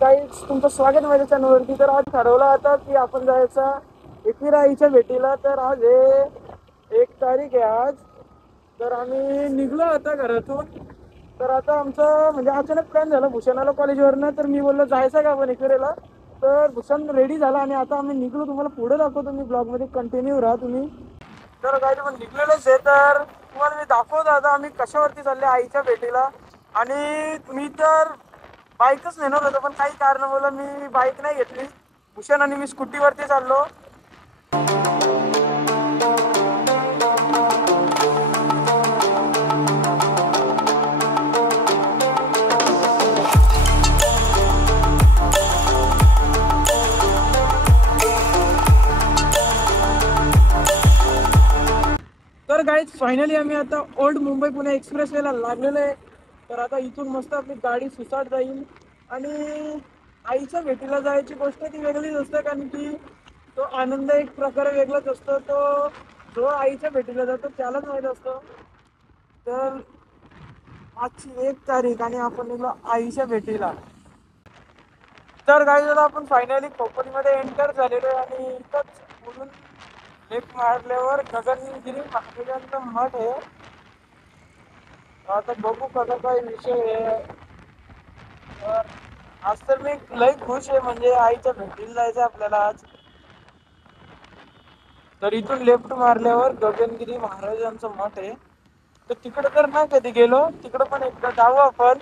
Guys तुमचं स्वागत माझ्या चॅनलवरती। तर आज ठरवलं आता की आपण जायचा एकविरा आईच्या भेटीला। तर आज 1 तारीख आहे आज। तर आम्ही निघलो आता घरातून। तर आता आमचं म्हणजे अचानक प्लॅन झाला भूषणाला कॉलेजवरनं। तर मी बोललो जायचं का आपण एकविरेला। तर भूषण रेडी झाला आणि आता आम्ही निघलो। तुम्हाला पुढे दाखवतो मी, ब्लॉगमध्ये कंटिन्यू राहा तुम्ही। तर गाईज पण निघलेलोच आहे। तर तुम्हाला मी दाखवतो आता आम्ही कशावरती चालले आईच्या भेटीला। आणि मी तर बाईकच नेणार होतो, पण काही कारणामुळे मी बाईक नाही घेतली। भूषण आणि मी स्कूटीवरती चाललो। तर गाईज फायनली आम्ही आता ओल्ड मुंबई पुणे एक्सप्रेसवेला लागलेलो आहे। तर आता इथून मस्त आपली गाडी सुसाट जाईल। आणि आईच्या भेटीला जायची गोष्ट ती वेगळीच असते, कारण की तो आनंद एक प्रकारे वेगळाच असतो। तो जो आईच्या भेटीला जातो त्यालाच माहीत असतो। तर आजची 1 तारीख आणि आपण निघलो आईच्या भेटीला। तर गाईज आता आपण फायनली कोकणमध्ये एंटर झालेलो आहे आणि इथंच बोलून लेफ्ट मारल्यावर गगनगिरी महाराजांचा मठ आहे। आता बघू कसा काय विषय आहे। तर आज तर मी लई खुश आहे, म्हणजे आईच्या भेटीला जायचं आपल्याला आज। तर इथून लेफ्ट मारल्यावर गगनगिरी महाराजांचं मठ आहे। तर तिकडे तर नाही कधी गेलो, तिकडे पण एकदा जाऊ आपण।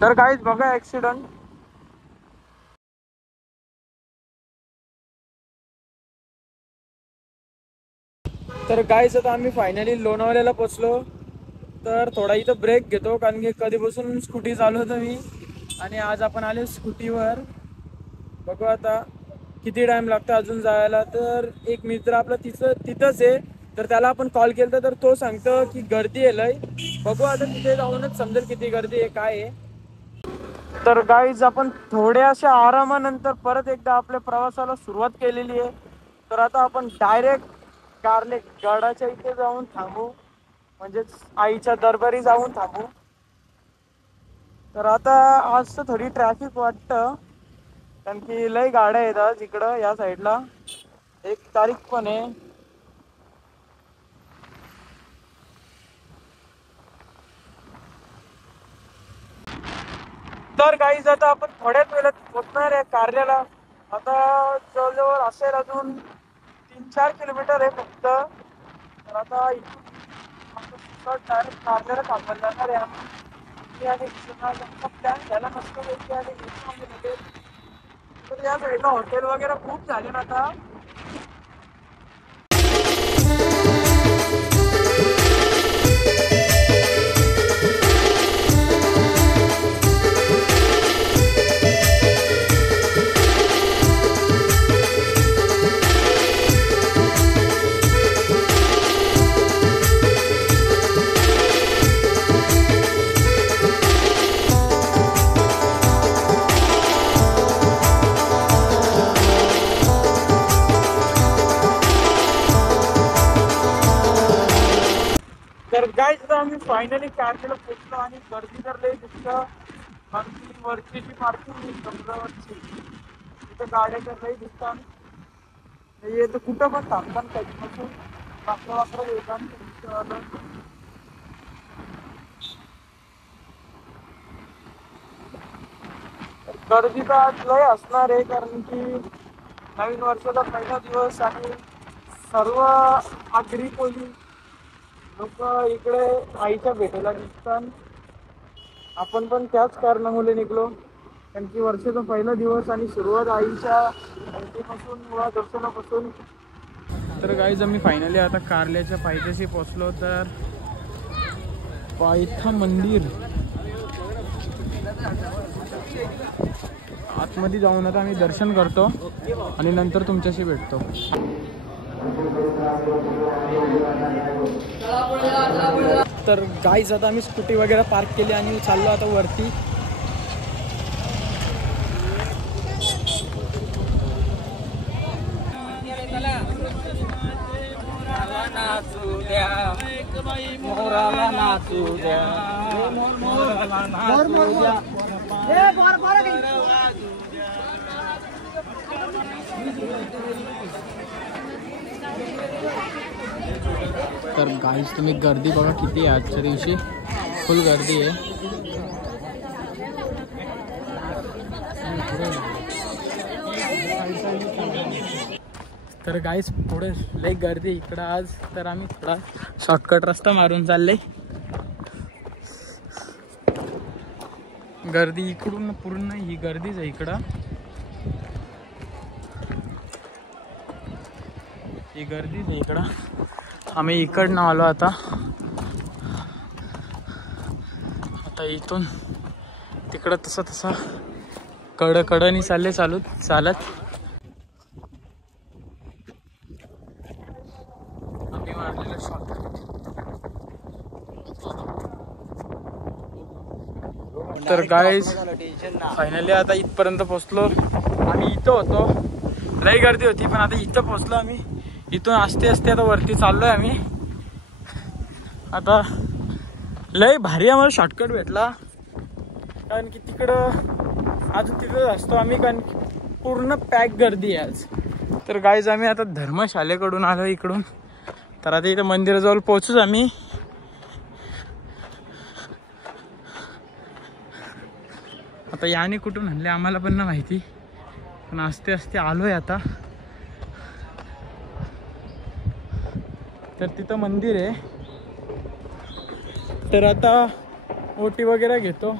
तर काहीच बघा ऍक्सिडेंट। तर गाईज आता आम्ही फायनली लोणावळ्याला पोचलो। तर थोडा इथं ब्रेक घेतो, कारण की कधीपासून स्कूटी चालवतो मी आणि आज आपण आले स्कूटीवर। बघू आता किती टाइम लागतो अजून जायला। तर एक मित्र आपला तिथंच आहे, तर त्याला आपण कॉल केला तर तो सांगतो की गर्दी आहे लय। बघू आता तिथे जाऊनच समजेल किती गर्दी आहे काय आहे। तर गाईज आपण थोड्याशा आरामानंतर परत एकदा आपल्या प्रवासाला सुरुवात केलेली आहे। तर आता आपण डायरेक्ट कारले गडाच्या इथे जाऊन थांबू, म्हणजेच आईच्या दरबारी जाऊन थांबू। तर आता आज तर थोडी ट्रॅफिक वाटतं, कारण की लय गाड्या आहेत आज इकडं या साईडला। 1 तारीख पण आहे। तर गाईज आता आपण थोड्याच वेळात पोहोचणार आहे कारल्याला। आता जवळजवळ असेल अजून 3-4 किलोमीटर आहे फक्त। तर आता इथून डायरेक्ट कारल्याला थांबायला जाणार आहे आम्ही। आणि प्लॅन झाला नसतो आणि तर या साईडला हॉटेल वगैरे खूप झाले ना आता। तर गाईज आता आम्ही फायनली कारल्याला पोहोचलो आणि गर्दी तर लई दिसतं, कारण की वरची जी पार्किंग समुद्रावरची तिथे गाड्या तर लई दिसतात। हे तर कुठं पण थांबतात कधीपासून वाकडं येतात। गर्दी तर आज लय असणार आहे, कारण की नवीन वर्षाचा पहिला दिवस आणि सर्व आगरी कोळी लोक इकडे आईच्या भेटीला निघतात। आपण पण त्याच कारणामुळे निघलो, कारण की वर्षाचा पहिला दिवस आणि सुरुवात आईच्या भेटीपासून व दर्शनापासून। तर गाईज आम्ही फायनली आता कारल्याच्या पायथ्याशी पोहोचलो। तर पायथा मंदिर आतमध्ये जाऊन आता आम्ही दर्शन करतो आणि नंतर तुमच्याशी भेटतो। तर गाईज आता आम्ही स्कूटी वगैरे पार्क केली आणि चाललो आता वरती. तर गाईज तुम्ही गर्दी बघा किती आहे आजच्या दिवशी, फुल गर्दी आहे. तर गाईज पुढे लई गर्दी इकडं आज. तर आम्ही थोडा शॉर्टकट रस्ता मारून चालले. गर्दी इकडून पूर्ण ही गर्दीच आहे इकडं. ही गर्दीच आहे इकडं. आम्ही इकडनं आलो आता. आता इथून तिकडं तसा कडनी चालत आम्ही मारलेलं शॉर्टकट. तर गाईज फायनली आता इथपर्यंत पोहोचलो. आम्ही इथं होतो, लई गर्दी होती, पण आता इथं पोहोचलो आम्ही. इथून असते आता वरती चाललोय आम्ही. आता लई भारी आम्हाला शॉर्टकट भेटला, कारण की तिकडं अजून तिकडं असतो आम्ही, कारण पूर्ण पॅक गर्दी आहे आज. तर गाईज आम्ही आता धर्मशालेकडून आलो इकडून. तर आता इथं मंदिराजवळ पोहोचूच आम्ही. आता याने कुठून आणले आम्हाला पण नाही माहिती, पण असते आलोय आता. तर तिथं मंदिर आहे. तर आता ओटी वगैरे घेतो.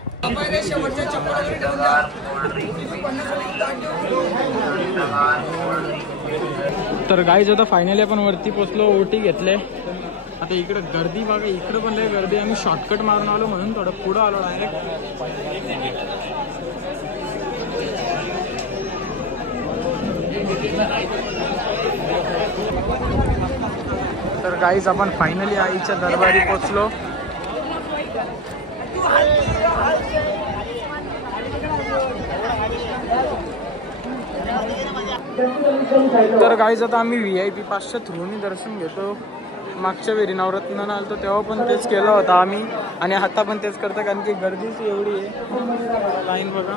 तर गाईज आता फायनली आपण वरती पोचलो, ओटी घेतले. आता इकडे गर्दी बघा, इकडे पण लय गर्दी. आम्ही शॉर्टकट मारून आलो म्हणून थोडं पुढं आलो डायरेक्ट. तर गाईज आपण फायनली आईच्या दरबारी पोचलो. तर गाईज आता आम्ही VIP पासच्या थ्रूनी दर्शन घेतो. मागच्या वेळी नवरत्नानं आलो तेव्हा पण तेच केलं होतं आम्ही, आणि आता पण तेच करतो, कारण की गर्दीच एवढी आहे. लाईन बघा.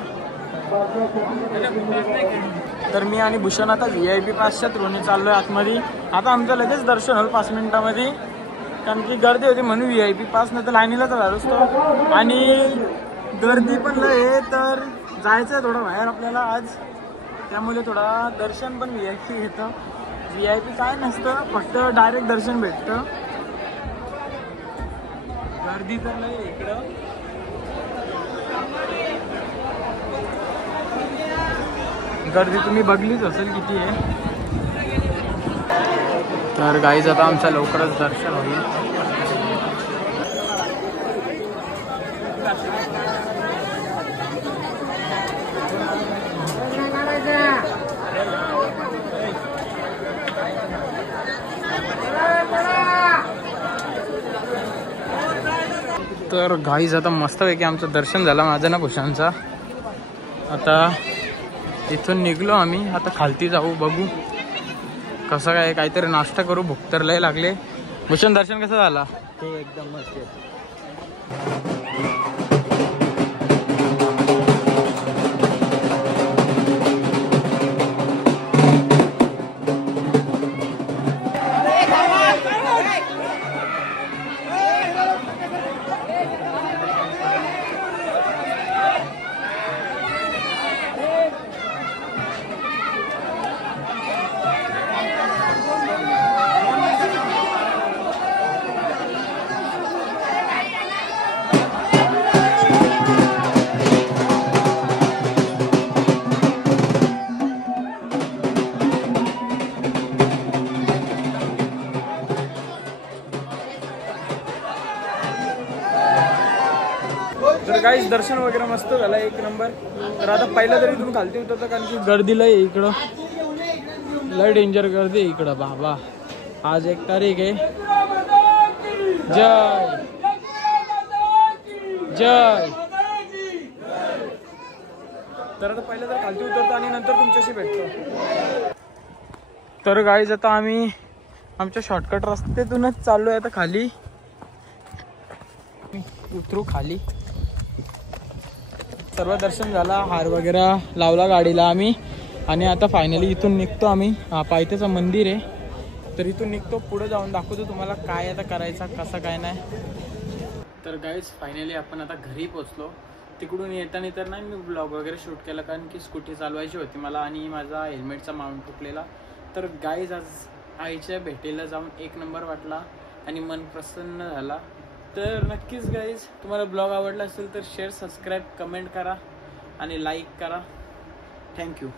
तर मी आणि भूषण आता VIP पासच्या थ्रूनी चाललोय आतमध्ये. आता आमचं लगेच दर्शन होईल 5 मिनिटामध्ये, कारण की गर्दी होती म्हणून VIP पास, नाही तर लाईनीलाच झालो असतो. आणि गर्दी पण लय आहे, तर जायचं आहे थोडं बाहेर आपल्याला आज. त्यामुळे थोडा दर्शन पण VIP घेतं. VIP काय नसतं, फक्त डायरेक्ट दर्शन भेटतं. गर्दी तर लय इकडं. गर्दी तुम्ही बघलीच असेल किती आहे. तर गाईज आता आमचं लवकरच दर्शन होईल. तर गाईज आता मस्तपैकी आमचं दर्शन झालं, माझं ना भूषणचा. आता इथून निघलो आम्ही. आता खालती जाऊ, बघू कसं काय, काहीतरी नाश्ता करू, भूक तर लय लागले. भूषण दर्शन कसं झाला? ते एकदम मस्त. तर गाईज दर्शन वगैरे मस्त झालं, एक नंबर. तर आता पहिलं तरी इथून खालती उतरतं, कारण की गर्दी लय इकडं, लय डेंजर गर्दी इकडं बाबा. आज 1 तारीख आहे. जय जय. तर आता पहिलं तर खालती उतरतो आणि नंतर तुमच्याशी भेटतो. तर गाईज आता आम्ही आमच्या शॉर्टकट रस्त्यातूनच चाललोय आता खाली. उतरू खाली. सर्व दर्शन झाला, हार वगैरे लावला गाडीला आम्ही आणि आता फायनली इथून निघतो आम्ही. हा पायथ्याचं मंदिर आहे. तर इथून निघतो, पुढे जाऊन दाखवतो तुम्हाला काय आता करायचा कसं काय नाही. तर गाईज फायनली आपण आता घरी पोचलो. तिकडून येताना तर नाही मी ब्लॉग वगैरे शूट केला कारण की स्कूटी चालवायची होती मला आणि माझा हेल्मेटचा माउंट तुटलेला. तर गाईज आज आईच्या भेटीला जाऊन 1 नंबर वाटला आणि मन प्रसन्न झाला. तर नक्कीच गाईज तुम्हाला ब्लॉग आवडला असेल तर शेअर, सबस्क्राईब, कमेंट करा आणि लाईक करा. थँक्यू.